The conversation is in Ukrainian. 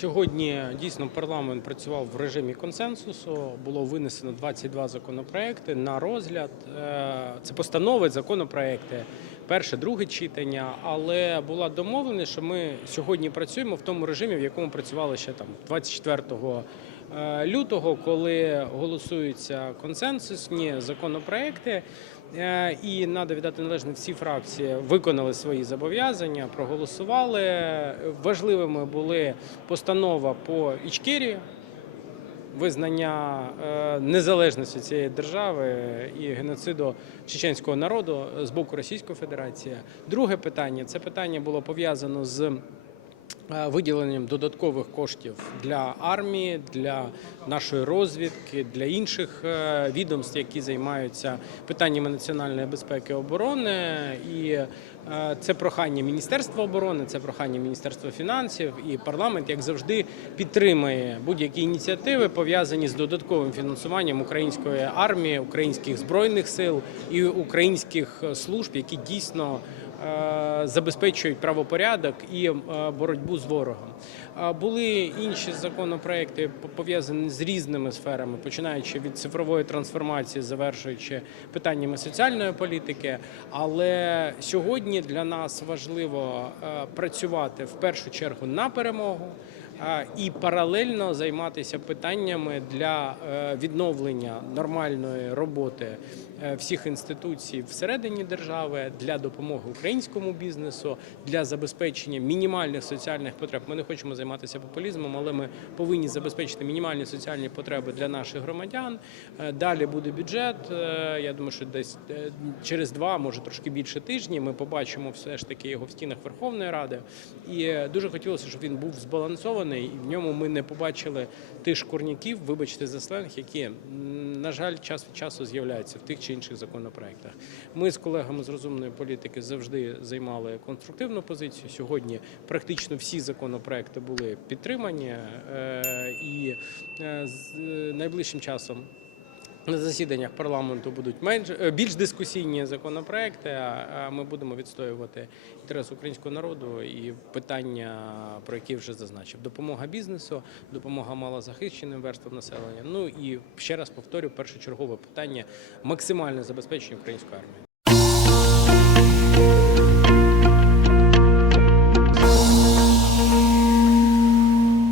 Сьогодні дійсно парламент працював в режимі консенсусу. Було винесено 22 законопроекти на розгляд. Е, Це постанови, законопроекти, перше, друге читання. Але була домовленість, що ми сьогодні працюємо в тому режимі, в якому працювали ще там 24 е, лютого, коли голосуються консенсусні законопроекти. Е, І треба віддати належне, всі фракції виконали свої зобов'язання, проголосували. Важливими були постанова по Ічкерії, визнання е, незалежності цієї держави і геноциду чеченського народу з боку Російської Федерації. Друге питання це питання було пов'язано з е, виділенням додаткових коштів для армії, для нашої розвідки, для інших е, відомств, які займаються питаннями національної безпеки і оборони. І е, це прохання Міністерства оборони, це прохання Міністерства фінансів і парламент, як завжди, підтримує будь-які ініціативи пов'язані з додатковим фінансуванням української армії, українських збройних сил і українських служб, які дійсно е, забезпечують правопорядок і е, боротьбу з ворогом. Е, Були інші законопроекти по- пов'язані з різними сферами, починаючи від цифрової трансформації, завершуючи питаннями соціальної політики. Але сьогодні для нас важливо е, працювати в першу чергу на перемогу. І паралельно займатися питаннями для е, відновлення нормальної роботи е, всіх інституцій всередині держави для допомоги українському бізнесу, для забезпечення мінімальних соціальних потреб. Ми не хочемо займатися популізмом, але ми повинні забезпечити мінімальні соціальні потреби для наших громадян. Е, Далі буде бюджет. Я думаю, що десь через два, може трошки більше тижні, ми побачимо все ж таки його в стінах Верховної Ради. І дуже хотілося, щоб він був збалансований, і в ньому ми не побачили тих шкурняків, вибачте за сленг, які, на жаль, час від часу з'являються в тих чи інших законопроектах. Ми з колегами з розумної політики завжди займали конструктивну позицію. Сьогодні практично всі законопроекти були підтримані, е, і е, е, найближчим часом. На засіданнях парламенту будуть менш е, більш дискусійні законопроекти. а Ми будемо відстоювати інтерес українського народу і питання, про які вже зазначив: допомога бізнесу, допомога малозахищеним верствам населення. Ну і ще раз повторю, першочергове питання максимальне забезпечення української армії.